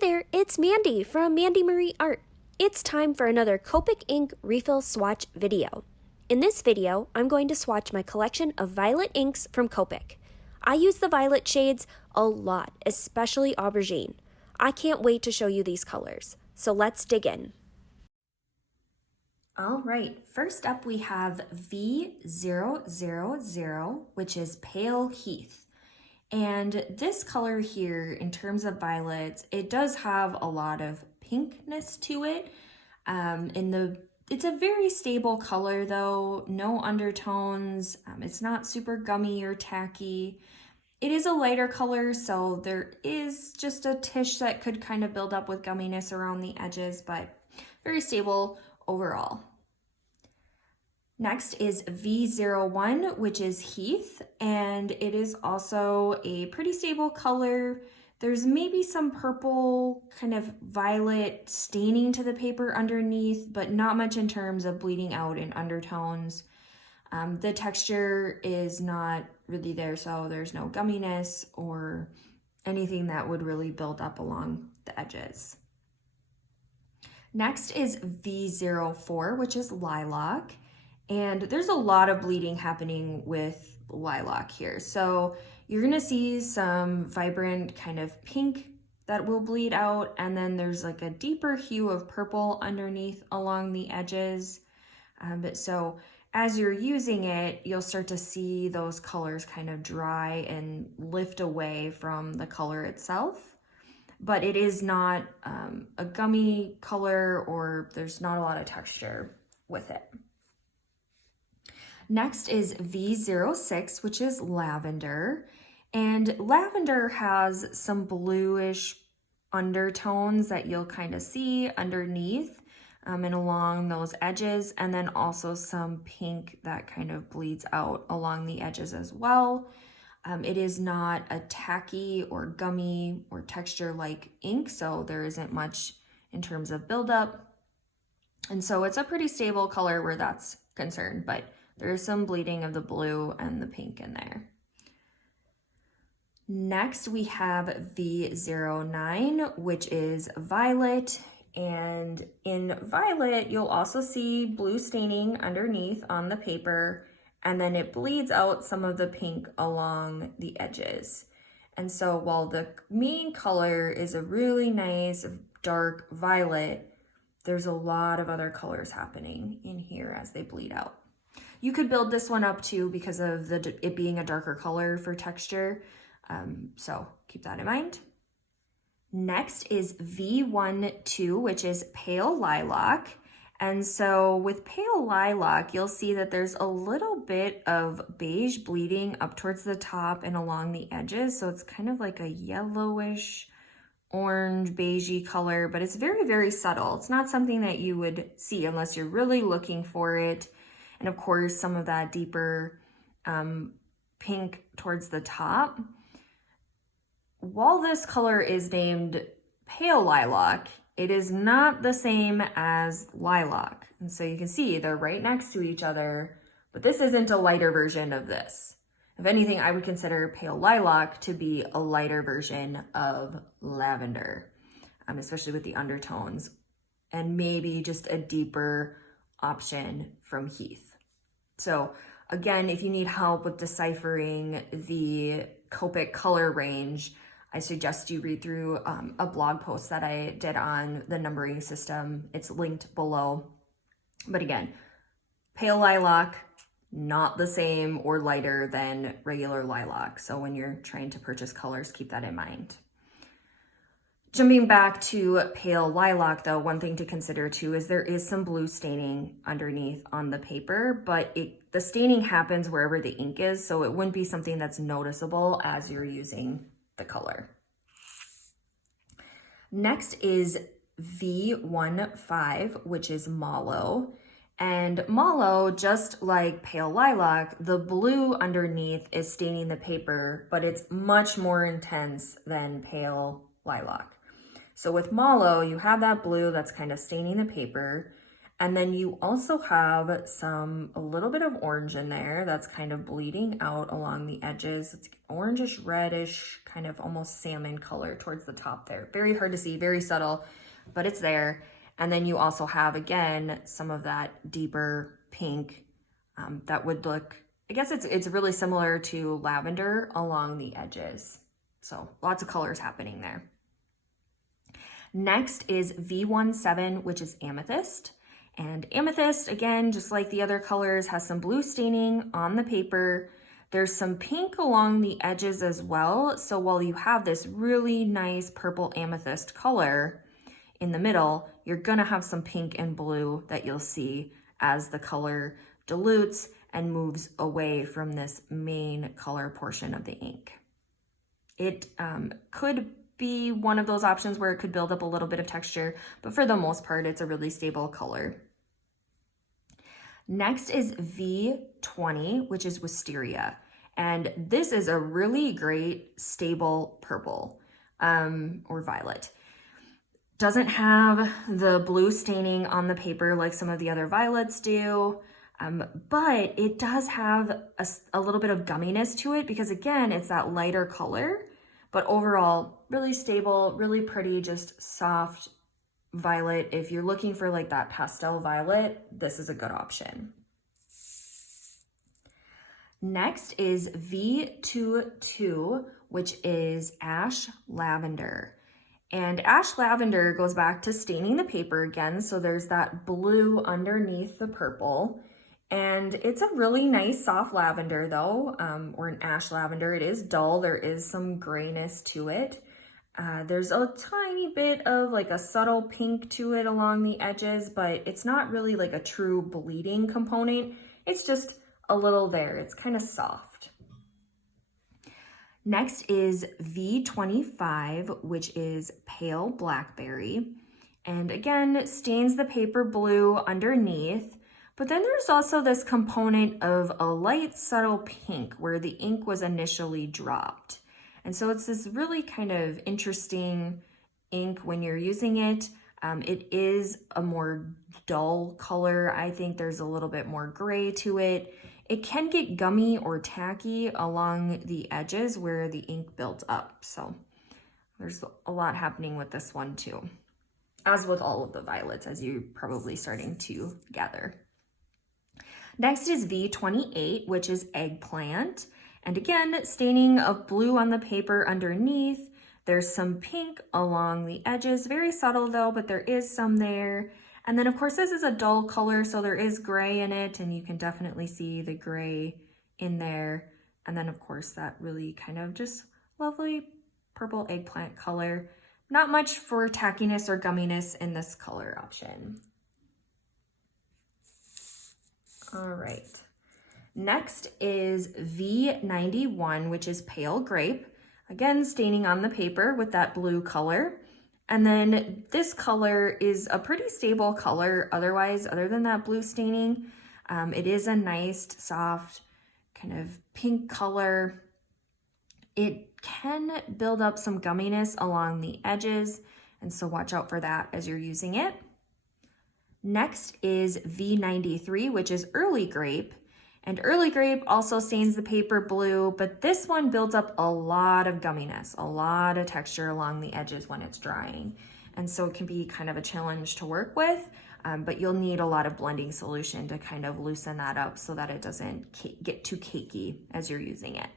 there, it's Mandy from Mandy Marie Art. It's time for another Copic ink refill swatch video. In this video, I'm going to swatch my collection of violet inks from Copic. I use the violet shades a lot, especially aubergine. I can't wait to show you these colors, so let's dig in. All right, first up we have V000, which is Pale Heath. And this color here, in terms of violets, it does have a lot of pinkness to it. It's a very stable color though, no undertones. It's not super gummy or tacky. It is a lighter color, so there is just a tish that could kind of build up with gumminess around the edges, but very stable overall. Next is V01, which is Heath, and it is also a pretty stable color. There's maybe some purple kind of violet staining to the paper underneath, but not much in terms of bleeding out in undertones. The texture is not really there, so there's no gumminess or anything that would really build up along the edges. Next is V04, which is Lilac. And there's a lot of bleeding happening with lilac here. So you're gonna see some vibrant kind of pink that will bleed out, and then there's like a deeper hue of purple underneath along the edges. So as you're using it, you'll start to see those colors kind of dry and lift away from the color itself. But it is not a gummy color, or there's not a lot of texture with it. Next is V06, which is Lavender. And lavender has some bluish undertones that you'll kind of see underneath and along those edges, and then also some pink that kind of bleeds out along the edges as well. It is not a tacky or gummy or texture like ink, so there isn't much in terms of buildup. And so it's a pretty stable color where that's concerned, but there's some bleeding of the blue and the pink in there. Next, we have V09, which is Violet. And in Violet, you'll also see blue staining underneath on the paper, and then it bleeds out some of the pink along the edges. And so while the main color is a really nice dark violet, there's a lot of other colors happening in here as they bleed out. You could build this one up too because of it being a darker color for texture. So keep that in mind. Next is V12, which is Pale Lilac. And so with Pale Lilac, you'll see that there's a little bit of beige bleeding up towards the top and along the edges. So it's kind of like a yellowish, orange, beigey color, but it's very, very subtle. It's not something that you would see unless you're really looking for it. And of course, some of that deeper pink towards the top. While this color is named Pale Lilac, it is not the same as lilac. And so you can see they're right next to each other, but this isn't a lighter version of this. If anything, I would consider Pale Lilac to be a lighter version of lavender, especially with the undertones, and maybe just a deeper option from Heath. So again, if you need help with deciphering the Copic color range, I suggest you read through a blog post that I did on the numbering system. It's linked below. But again, Pale Lilac, not the same or lighter than regular lilac. So when you're trying to purchase colors, keep that in mind. Jumping back to Pale Lilac though, one thing to consider too is there is some blue staining underneath on the paper, but the staining happens wherever the ink is, so it wouldn't be something that's noticeable as you're using the color. Next is V15, which is Mallow. And Mallow, just like Pale Lilac, the blue underneath is staining the paper, but it's much more intense than Pale Lilac. So with Mallow, you have that blue that's kind of staining the paper, And then you also have a little bit of orange in there that's kind of bleeding out along the edges. It's orangish, reddish, kind of almost salmon color towards the top there. Very hard to see, very subtle, but it's there. And then you also have, again, some of that deeper pink that would look, I guess it's really similar to lavender along the edges. So lots of colors happening there. Next is V17, which is amethyst. And amethyst, again, just like the other colors, has some blue staining on the paper. There's some pink along the edges as well. So while you have this really nice purple amethyst color in the middle, you're gonna have some pink and blue that you'll see as the color dilutes and moves away from this main color portion of the ink. It could be one of those options where it could build up a little bit of texture, but for the most part, it's a really stable color. Next is V20, which is wisteria. And this is a really great stable purple or violet. Doesn't have the blue staining on the paper like some of the other violets do, but it does have a little bit of gumminess to it because, again, it's that lighter color. But overall, really stable, really pretty, just soft violet. If you're looking for like that pastel violet, this is a good option. Next is V22, which is ash lavender. And ash lavender goes back to staining the paper again. So there's that blue underneath the purple. And it's a really nice soft lavender though, or an ash lavender. It is dull, there is some grayness to it. There's a tiny bit of like a subtle pink to it along the edges, but it's not really like a true bleeding component. It's just a little there, it's kind of soft. Next is V25, which is pale blackberry. And again, stains the paper blue underneath. But then there's also this component of a light subtle pink where the ink was initially dropped. And so it's this really kind of interesting ink when you're using it. It is a more dull color. I think there's a little bit more gray to it. It can get gummy or tacky along the edges where the ink built up. So there's a lot happening with this one too, as with all of the violets, as you're probably starting to gather. Next is V28, which is eggplant. And again, staining of blue on the paper underneath. There's some pink along the edges, very subtle though, but there is some there. And then of course this is a dull color, so there is gray in it, and you can definitely see the gray in there. And then of course that really kind of just lovely purple eggplant color. Not much for tackiness or gumminess in this color option. All right, next is V91, which is pale grape. Again, staining on the paper with that blue color. And then this color is a pretty stable color otherwise, other than that blue staining. It is a nice, soft, kind of pink color. It can build up some gumminess along the edges, and so watch out for that as you're using it. Next is V93, which is early grape. And early grape also stains the paper blue, but this one builds up a lot of gumminess, a lot of texture along the edges when it's drying. And so it can be kind of a challenge to work with, but you'll need a lot of blending solution to kind of loosen that up so that it doesn't get too cakey as you're using it.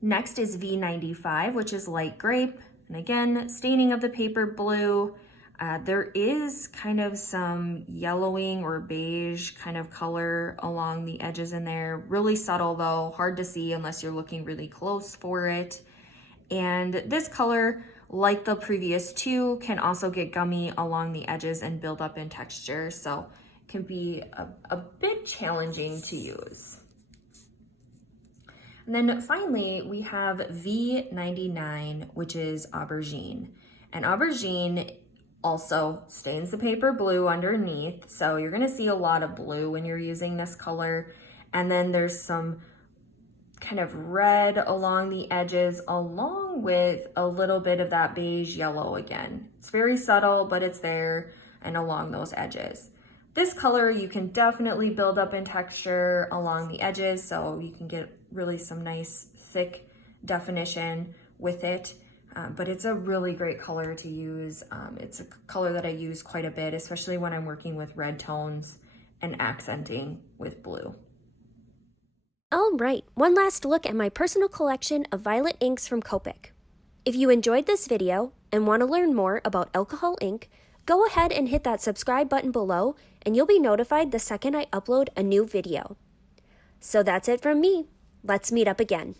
Next is V95, which is light grape. And again, staining of the paper blue. There is kind of some yellowing or beige kind of color along the edges in there. Really subtle though, hard to see unless you're looking really close for it. And this color, like the previous two, can also get gummy along the edges and build up in texture. So it can be a bit challenging to use. And then finally, we have V99, which is aubergine. And aubergine also stains the paper blue underneath. So you're gonna see a lot of blue when you're using this color. And then there's some kind of red along the edges, along with a little bit of that beige yellow again. It's very subtle, but it's there. and along those edges. This color you can definitely build up in texture along the edges, so you can get really some nice thick definition with it. But it's a really great color to use. It's a color that I use quite a bit, especially when I'm working with red tones and accenting with blue. All right, one last look at my personal collection of violet inks from Copic. If you enjoyed this video and want to learn more about alcohol ink, go ahead and hit that subscribe button below and you'll be notified the second I upload a new video. So that's it from me. Let's meet up again.